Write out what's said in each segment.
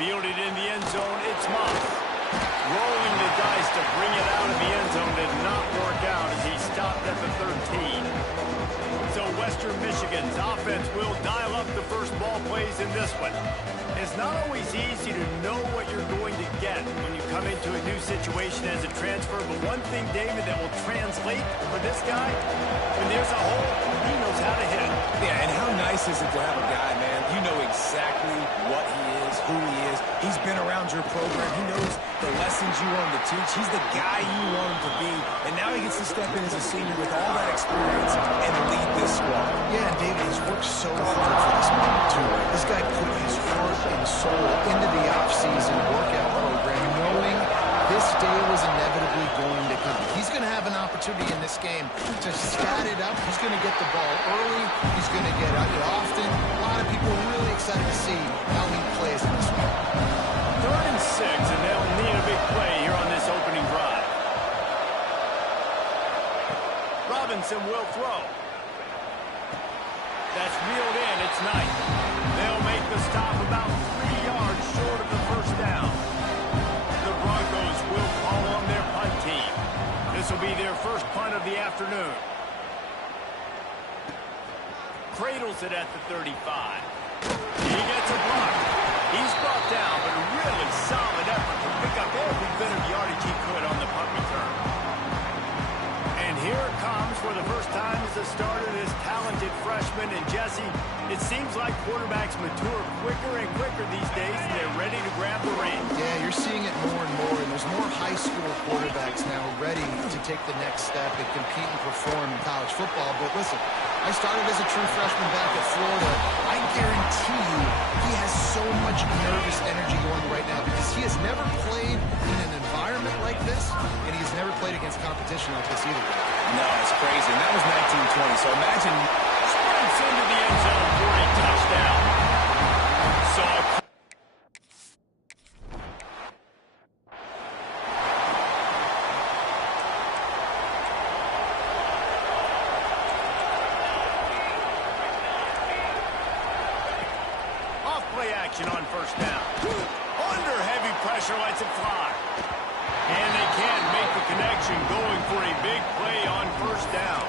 Fielded in the end zone, it's Moss. Rolling the dice to bring it out of the end zone did not work out as he stopped at the 13. So Western Michigan's offense will dial up the first ball plays in this one. It's not always easy to know what you're going to get when you come into a new situation as a transfer, but one thing, David, that will translate for this guy, when there's a hole, he knows how to hit it. Yeah, and how nice is it to have a guy, man, you know exactly what he is, who he is. He's been around your program. He knows the lessons you want him to teach. He's the guy you want him to be, and now he gets to step in as a senior with all that experience and lead this squad. Yeah, and David, he's worked so hard for this moment, too. Right? This guy put his heart and soul into the offseason workout program, knowing this day was inevitably going to come. He's going to have an opportunity in this game to stat it up. He's going to get the ball early. He's going to get it often. A lot of people are really excited to see how he plays in this one. 3rd and 6, and they'll need a big play here on this opening drive. Robinson will throw. That's reeled in. It's Knight. They'll make the stop about 3 yards short of the first down. The Broncos will call on their punt team. This will be their first punt of the afternoon. Cradles it at the 35. He gets a block. He's brought down, but a really solid effort to pick up every bit of yardage he could on the punt return. And here it comes for the first time as a starter, this talented freshman. And Jesse, it seems like quarterbacks mature quicker and quicker these days, and they're ready to grab the reins. Yeah, you're seeing it more and more, and there's more high school quarterbacks now ready to take the next step and compete and perform in college football. But listen, I started as a true freshman back at Florida. I guarantee you he has so much nervous energy going right now because he has never played in an environment like this, and he's never played against competition like this either. No, it's crazy. And that was 1920, so imagine. Sprints into the end zone for a touchdown. So off-play action on first down. Under heavy pressure, lets it fly. And they can make the connection, going for a big play on first down.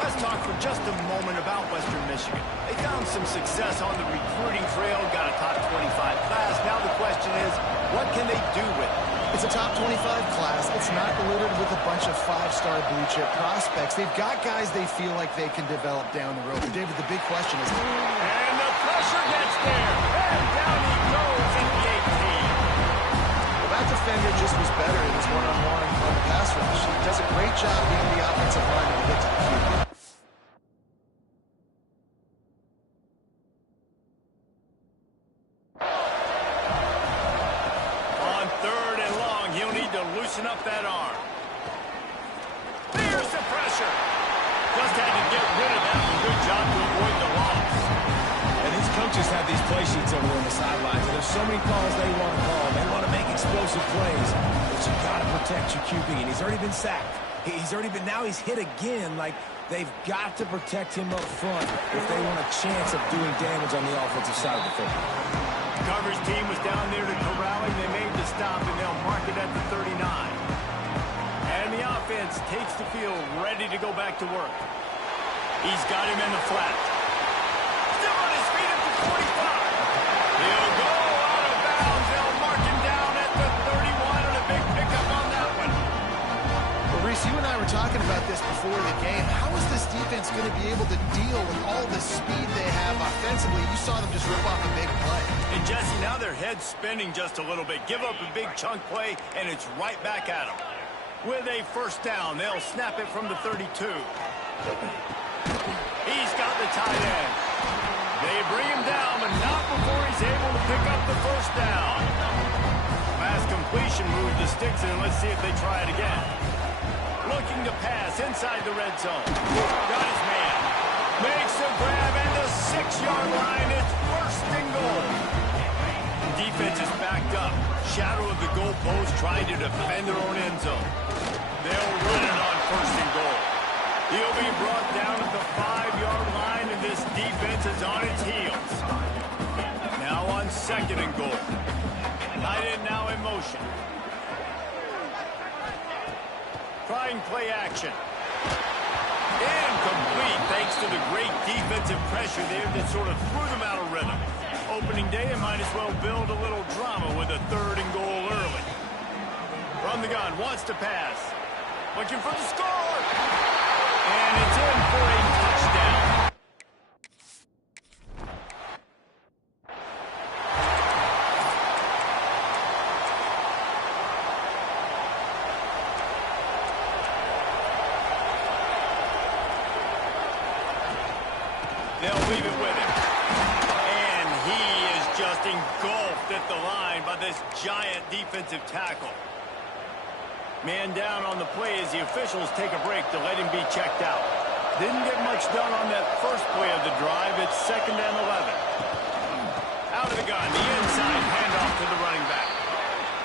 Let's talk for just a moment about Western Michigan. They found some success on the recruiting trail, got a top 25 class. Now the question is, what can they do with it? It's a top 25 class. It's not littered with a bunch of 5-star blue-chip prospects. They've got guys they feel like they can develop down the road. But David, the big question is... And the pressure gets there. And down he goes in the 18. Well, that defender just was better in his one-on-one on the pass rush. He does a great job being the offensive line when he gets to the QB. On 3rd and long, he'll need to loosen up that arm. There's the pressure. Just had to get rid of that one. Good job to avoid the loss. And these coaches have these play sheets over on the sidelines, and there's so many calls they want to call. They want to make explosive plays, but you got to protect your QB, and he's already been sacked. He's already been, now he's hit again. Like, they've got to protect him up front if they want a chance of doing damage on the offensive side of the football. Coverage team was down there to corral him. They made the stop, and they'll mark it at the 39. And the offense takes the field, ready to go back to work. He's got him in the flat. Still on his feet at the 45. He'll go out of bounds. They'll mark him down at the 31, and a big pickup on that one. Well, Reese, you and I were talking about this before the game. How is this defense going to be able to deal with all the speed they have offensively? You saw them just rip off a big play. And Jesse, now their head's spinning just a little bit. Give up a big chunk play, and it's right back at them. With a first down, they'll snap it from the 32. He's got the tight end. They bring him down, but not before he's able to pick up the first down. Pass completion moves the sticks in. Let's see if they try it again. Looking to pass inside the red zone. Got his man. Makes the grab at the 6-yard line. It's first and goal. Defense is backed up. Shadow of the goalpost trying to defend their own end zone. They'll run it on first and goal. He'll be brought down at the 5-yard line, and this defense is on its heels. Now on 2nd and goal. motion. Trying play action. Incomplete thanks to the great defensive pressure there that sort of threw them out of rhythm. Opening day, and might as well build a little drama with a 3rd and goal early. From the gun, wants to pass. Looking for the score. And it's in for a touchdown. They'll leave it with him. And he is just engulfed at the line by this giant defensive tackle. Man down on the play as the officials take a break to let him be checked out. Didn't get much done on that first play of the drive. It's 2nd and 11. Out of the gun, the inside handoff to the running back.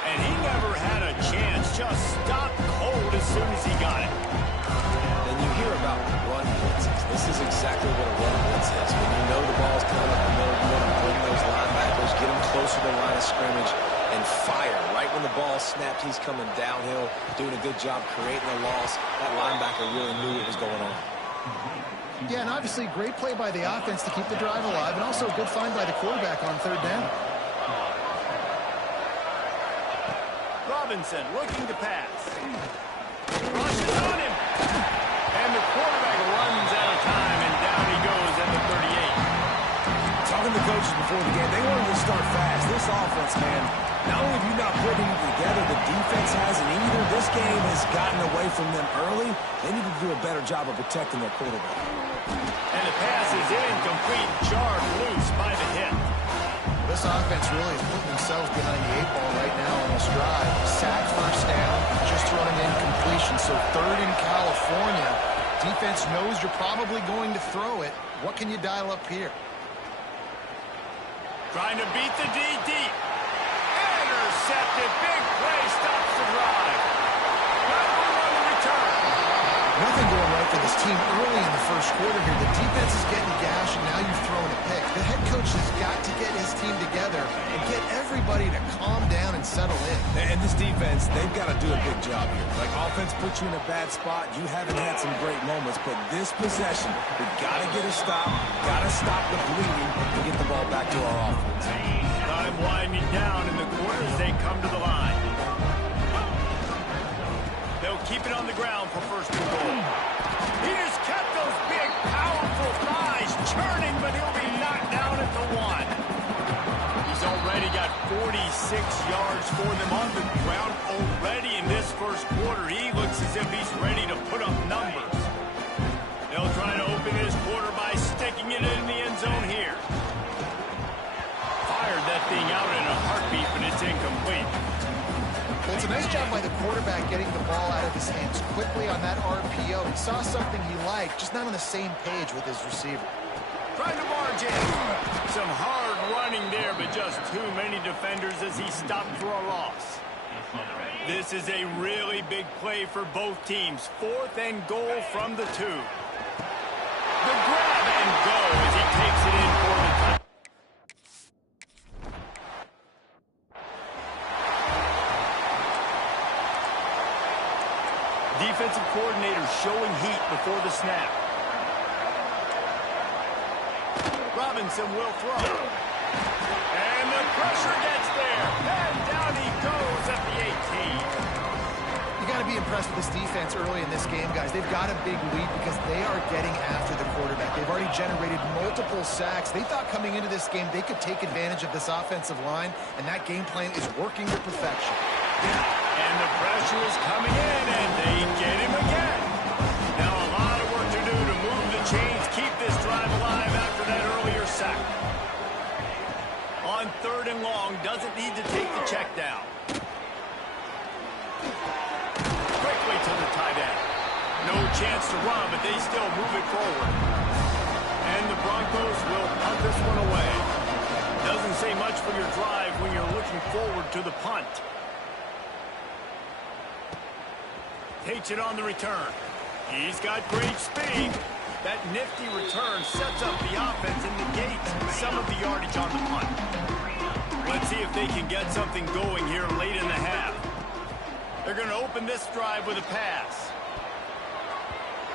And he never had a chance. Just stopped cold as soon as he got it. And you hear about run blitzes. This is exactly what a run blitz is. When you know the ball's coming up the middle, you want to bring those linebackers, get them closer to the line of scrimmage, and fire. Right when the ball snapped, he's coming downhill, doing a good job creating a loss. That linebacker really knew what was going on. Yeah, and obviously great play by the offense to keep the drive alive, and also a good find by the quarterback on 3rd down. Robinson looking to pass. Rushes on him. And the quarterback runs out of time, and down he goes at the 38. Talking to coaches before the game, they wanted to start fast. This offense, man, not only have you not put it together, the defense hasn't either. This game has gotten away from them early. They need to do a better job of protecting their quarterback. And the pass is incomplete, jarred loose by the hit. This offense really is putting themselves behind the 8 ball right now on this drive. Sack, 1st down, just throwing in completion. So 3rd in California. Defense knows you're probably going to throw it. What can you dial up here? Trying to beat the D deep. Intercepted. Big play stops the drive. Got room on the return. Nothing going right for this team early in the 1st quarter here. The defense is getting gashed, and now you've thrown a pick. The head coach has got to get his team together and get everybody to calm down and settle in. And this defense, they've got to do a big job here. Like, offense puts you in a bad spot. You haven't had some great moments, but this possession, we've got to get a stop, got to stop the bleeding, and get the ball back to our offense. Time winding down in the quarter as they come to the line. They'll keep it on the ground for 1st and goal. He just kept those big, powerful thighs churning, but he'll be knocked down at the 1. He's already got 46 yards for them on the ground already in this 1st quarter. He looks as if he's ready to put up numbers. They'll try to open his quarter by sticking it in the end zone here. Fired that thing out in a heartbeat, but it's incomplete. Well, it's a nice job by the quarterback getting the ball out of his hands quickly on that RPO. He saw something he liked, just not on the same page with his receiver. Trying to march in. Some hard running there, but just too many defenders as he stopped for a loss. This is a really big play for both teams. 4th and goal from the 2. The grab and go as he takes it in for the touchdown. Defensive coordinator showing heat before the snap. Robinson will throw. And the pressure gets there. And down he goes at the 18. You got to be impressed with this defense early in this game, guys. They've got a big lead because they are getting after the quarterback. They've already generated multiple sacks. They thought coming into this game they could take advantage of this offensive line, and that game plan is working to perfection. And the pressure is coming in, and they get him again. Now a lot of work to do to move the chains, keep this drive alive after that earlier sack. On 3rd and long, doesn't need to take the check down. Quickly to the tight end. No chance to run, but they still move it forward. And the Broncos will punt this one away. Doesn't say much for your drive when you're looking forward to the punt. Takes it on the return. He's got great speed. That nifty return sets up the offense and negates some of the yardage on the punt. Let's see if they can get something going here late in the half. They're going to open this drive with a pass.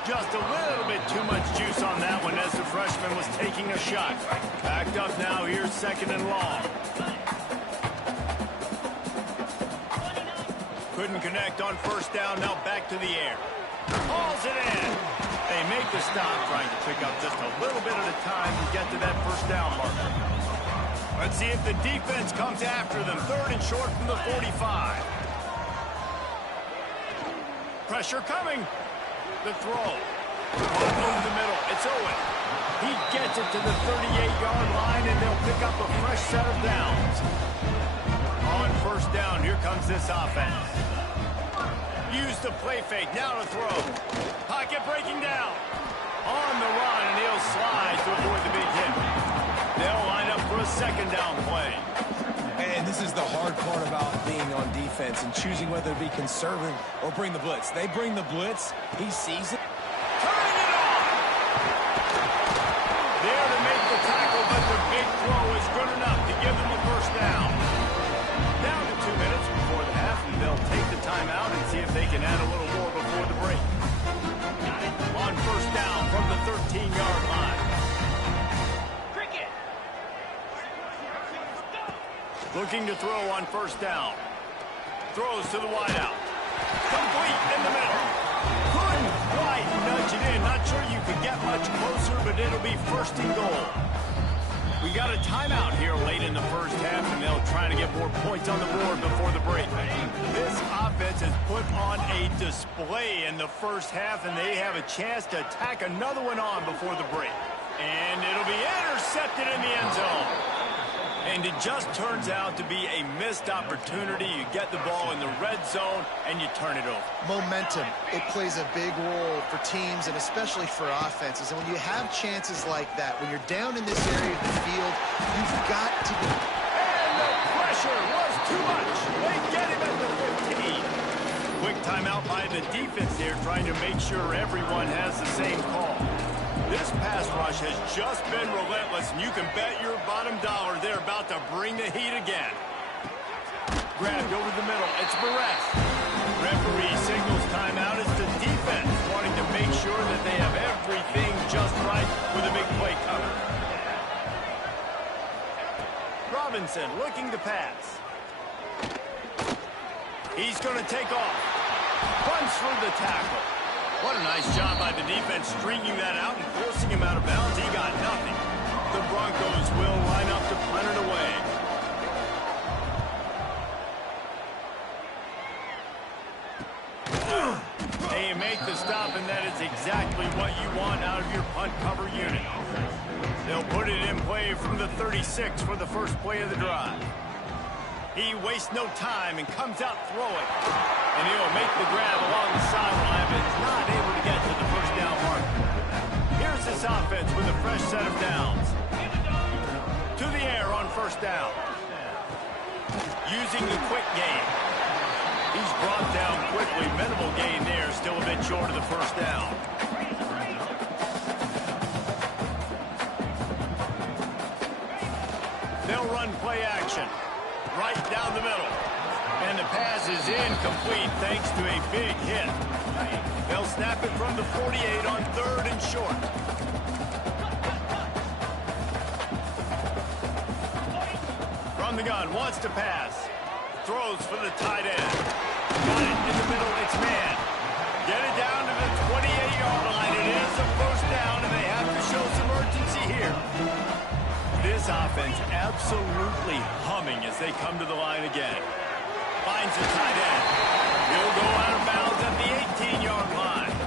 Just a little bit too much juice on that one as the freshman was taking a shot. Backed up now, here's 2nd and long. Couldn't connect on 1st down, now back to the air. Hauls it in. They make the stop, trying to pick up just a little bit at a time to get to that 1st down marker. Let's see if the defense comes after them. 3rd and short from the 45. Pressure coming. The throw. Over the middle. It's Owen. He gets it to the 38-yard line, and they'll pick up a fresh set of downs. On 1st down, here comes this offense. Use the play fake. Now to throw. Pocket breaking down. On the run, and he'll slide to avoid the big hit. They'll line up for a 2nd down play. And this is the hard part about being on defense and choosing whether to be conservative or bring the blitz. They bring the blitz. He sees it. Turning it on. There to make the tackle, but the big throw is good enough to give them the 1st down. Down to 2 minutes before the half, and they'll take the timeout and see if they can add a little more before the break. On 1st down from the 13-yard line. Looking to throw on 1st down. Throws to the wideout. Complete in the middle. Couldn't quite nudge it in. Not sure you could get much closer, but it'll be 1st and goal. We got a timeout here late in the 1st half, and they'll try to get more points on the board before the break. This offense has put on a display in the 1st half, and they have a chance to tack another one on before the break. And it'll be intercepted in the end zone. And it just turns out to be a missed opportunity. You get the ball in the red zone, and you turn it over. Momentum. It plays a big role for teams and especially for offenses. And when you have chances like that, when you're down in this area of the field, you've got to be... And the pressure was too much. They get him at the 15. Quick timeout by the defense there, trying to make sure everyone has the same call. This pass rush has just been relentless, and you can bet your bottom dollar they're about to bring the heat again. Grabbed over the middle. It's Barres. Referee signals timeout as the defense wanting to make sure that they have everything just right with a big play coming. Robinson looking to pass. He's going to take off. Runs through the tackle. What a nice job by the defense stringing that out and forcing him out of bounds. He got nothing. The Broncos will line up to punt it away. They make the stop, and that is exactly what you want out of your punt cover unit. They'll put it in play from the 36 for the first play of the drive. He wastes no time and comes out throwing. And he'll make the grab along the sideline, but is not able to get to the 1st down mark. Here's this offense with a fresh set of downs. To the air on 1st down. Using the quick game. He's brought down quickly. Minimal gain there, still a bit short of the 1st down. They'll run play action. Right down the middle. And the pass is incomplete thanks to a big hit. They'll snap it from the 48 on 3rd and short. From the gun, wants to pass. Throws for the tight end. Got it in the middle, it's man. Get it down to the 28-yard line. It is a 1st down, and they have to show some urgency here. This offense absolutely humming as they come to the line again. Finds the tight end. He'll go out of bounds at the 18-yard line.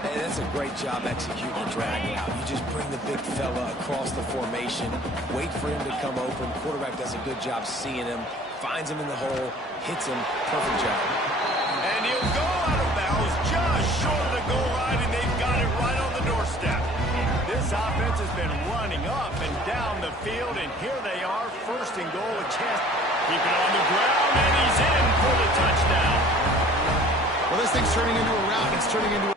Hey, that's a great job executing the drag route. You just bring the big fella across the formation, wait for him to come open. Quarterback does a good job seeing him, finds him in the hole, hits him. Perfect job. And he'll go out of bounds just short of the goal line, and they've got it right on the doorstep. This offense has been running up and down the field, and here they are, 1st and goal, a chance. Keep it on the ground, and he's in for the touchdown. Well, this thing's turning into a rout. It's turning into a...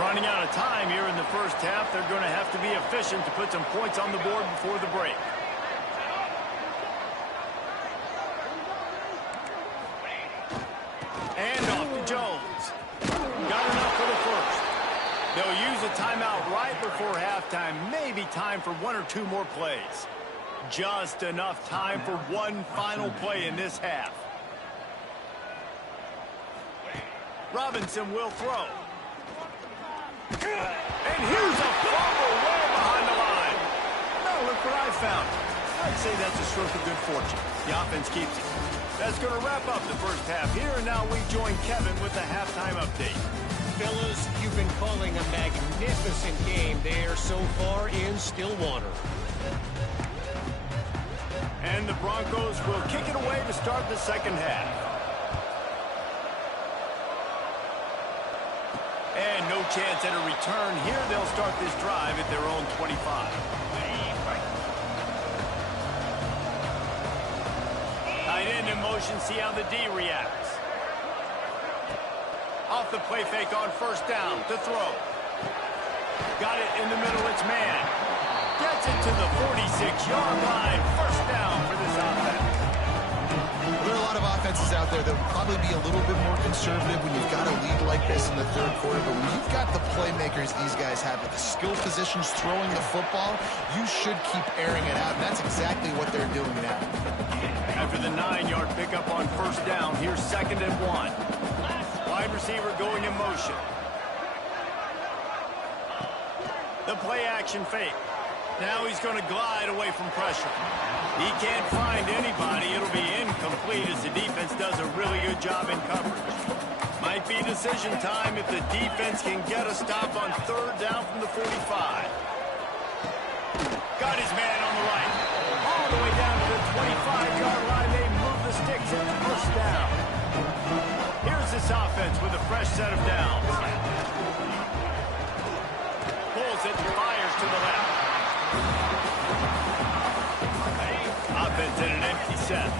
Running out of time here in the first half. They're going to have to be efficient to put some points on the board before the break. And off to Jones. Got enough for the first. They'll use a timeout right before halftime. Maybe time for one or two more plays. Just enough time for one final play in this half. Robinson will throw. And here's a fumble way behind the line. Now look what I found. I'd say that's a stroke of good fortune. The offense keeps it. That's going to wrap up the first half here, and now we join Kevin with the halftime update. Fellas, you've been calling a magnificent game there so far in Stillwater. And the Broncos will kick it away to start the second half. And no chance at a return here. They'll start this drive at their own 25. Tight end in motion, see how the D reacts. Off the play fake on first down to throw. Got it in the middle, it's man. Gets it to the 46-yard line. First down for this offense. Well, there are a lot of offenses out there that will probably be a little bit more conservative when you've got a lead like this in the third quarter. But when you've got the playmakers these guys have at the skill positions throwing the football, you should keep airing it out. And that's exactly what they're doing now. After the 9-yard pickup on first down, here's 2nd and 1. Wide receiver going in motion. The play action fake. Now he's going to glide away from pressure. He can't find anybody. It'll be incomplete as the defense does a really good job in coverage. Might be decision time if the defense can get a stop on third down from the 45. Got his man on the right. All the way down to the 25-yard line. They move the sticks and first down. Here's this offense with a fresh set of downs. Pulls it, fires to the left. Offense in an empty set.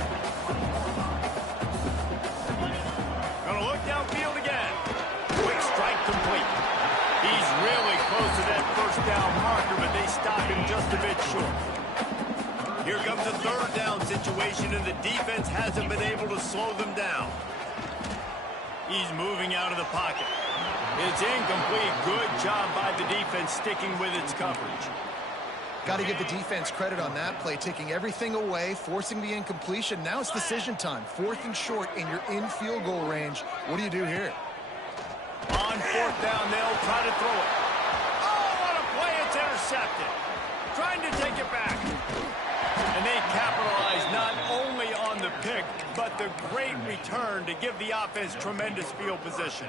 Gonna look downfield again. Quick strike complete. He's really close to that first down marker, but they stop him just a bit short. Here comes a third down situation, and the defense hasn't been able to slow them down. He's moving out of the pocket. It's incomplete. Good job by the defense sticking with its coverage. Got to give the defense credit on that play, taking everything away, forcing the incompletion. Now it's decision time. 4th and short, and you're in field goal range. What do you do here? On 4th down, they'll try to throw it. Oh, what a play. It's intercepted. Trying to take it back. And they capitalize not only on the pick, but the great return to give the offense tremendous field position.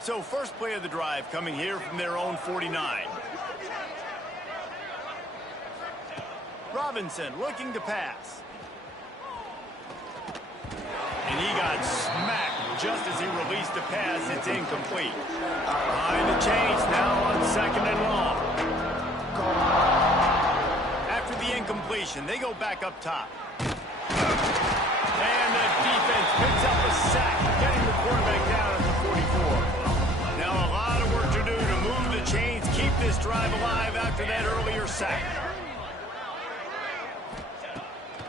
So first play of the drive coming here from their own 49. Robinson looking to pass. And he got smacked just as he released the pass. It's incomplete. Behind the chains now on 2nd and long. After the incompletion, they go back up top. And the defense picks up a sack, getting the quarterback down at the 44. Now a lot of work to do to move the chains, keep this drive alive after that earlier sack.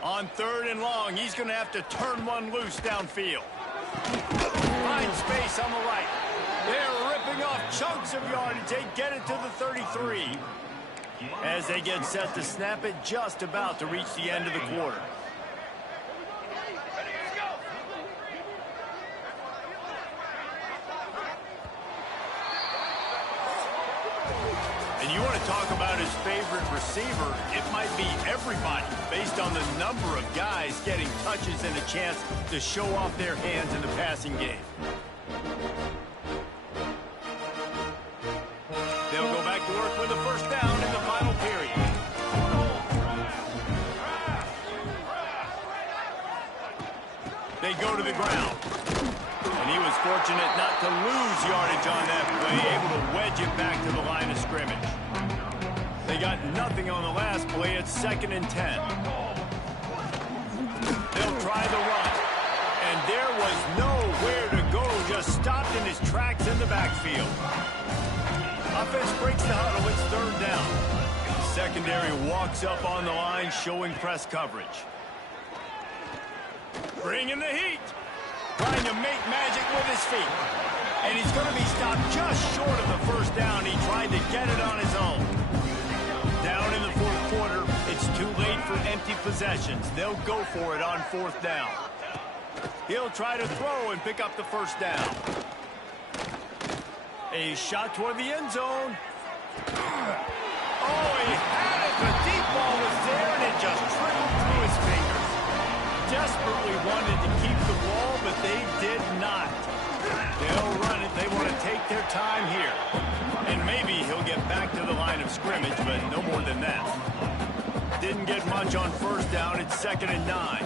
On 3rd and long, he's going to have to turn one loose downfield. Find space on the right. They're ripping off chunks of yardage. They get it to the 33. As they get set to snap it, just about to reach the end of the quarter. And you want to talk about his favorite receiver, it might be everybody based on the number of guys getting touches and a chance to show off their hands in the passing game. They'll go back to work with a first down in the final period. They go to the ground. And he was fortunate not to lose yardage on that play, able to wedge it back to the line of scrimmage. They got nothing on the last play. It's 2nd and 10. They'll try the run. And there was nowhere to go just stopped in his tracks in the backfield. Offense breaks the huddle. It's third down. Secondary walks up on the line, showing press coverage. Bringing the heat. Trying to make magic with his feet. And he's going to be stopped just short of the first down. He tried to get it on his own. Down in the fourth quarter, it's too late for empty possessions. They'll go for it on fourth down. He'll try to throw and pick up the first down. A shot toward the end zone. Oh, he had it. The deep ball was there, and it just trickled through his fingers. Desperately wanted to keep the ball, but they did not. They'll run it. They want to take their time here. And maybe he'll get back to the line of scrimmage, but no more than that. Didn't get much on first down. It's 2nd and 9.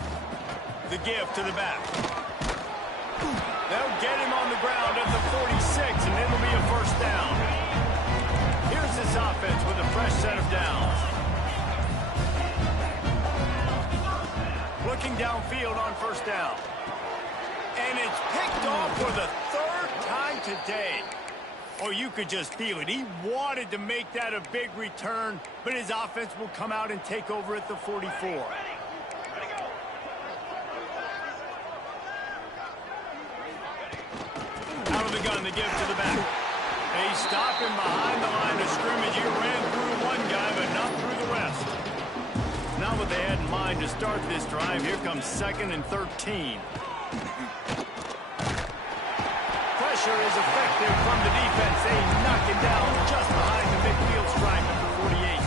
The give to the back. They'll get him on the ground at the 46, and it'll be a first down. Here's this offense with a fresh set of downs. Looking downfield on first down. And it's picked off for the third time today. Or you could just feel it. He wanted to make that a big return, but his offense will come out and take over at the 44. Out of the gun, the give to the back. They stop him behind the line of scrimmage. He ran through one guy, but not through the rest. Not what they had in mind to start this drive. Here comes 2nd and 13. Pressure is effective from the defense. They knock it down just behind the midfield stripe at the 48.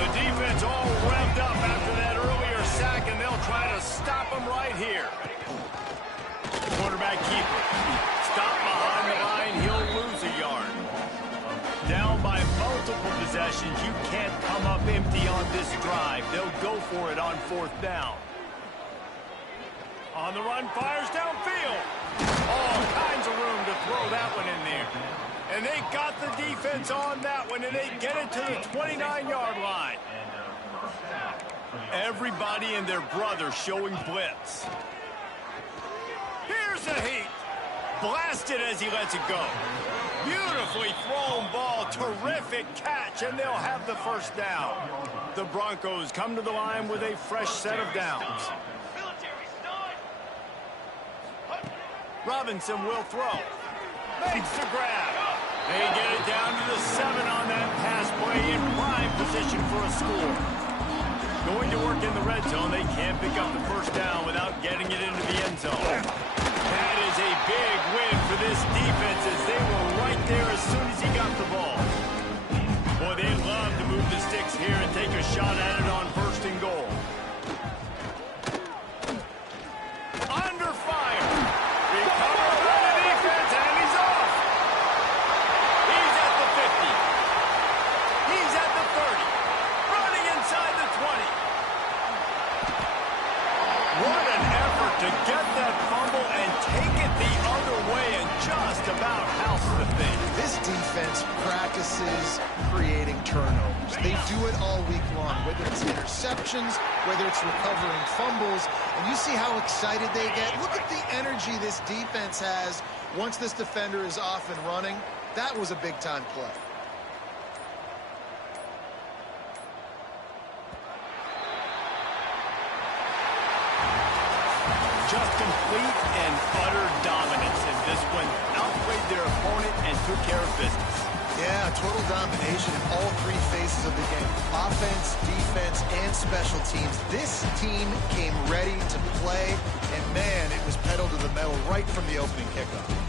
The defense all revved up after that earlier sack, and they'll try to stop him right here. Quarterback keeper. Stop behind the line. He'll lose a yard. Down by multiple possessions. You can't come up empty on this drive. They'll go for it on fourth down. On the run, fires downfield. All kinds of room to throw that one in there. And they got the defense on that one, and they get it to the 29-yard line. Everybody and their brother showing blitz. Here's the heat. Blasted as he lets it go. Beautifully thrown ball. Terrific catch, and they'll have the first down. The Broncos come to the line with a fresh set of downs. Robinson will throw. Makes the grab. They get it down to the 7 on that pass play in prime position for a score. Going to work in the red zone. They can't pick up the first down without getting it into the end zone. That is a big win for this defense as they were right there as soon as he got the ball. Boy, they'd love to move the sticks here and take a shot at it on 1st and goal. Under fire. Recovered by the defense, and he's off. He's at the 50. He's at the 30. Running inside the 20. What an effort to get that fumble and take it the other way and just about house the thing. This defense practices creating turnovers. They do it all week long, whether it's interceptions, whether it's recovering fumbles, and you see how excited they get. Look at the energy this defense has once this defender is off and running. That was a big-time play. Just complete and utter dominance as this one outplayed their opponent and took care of business. Yeah, total domination in all 3 phases of the game. Offense, defense, and special teams. This team came ready to play, and man, it was pedal to the metal right from the opening kickoff.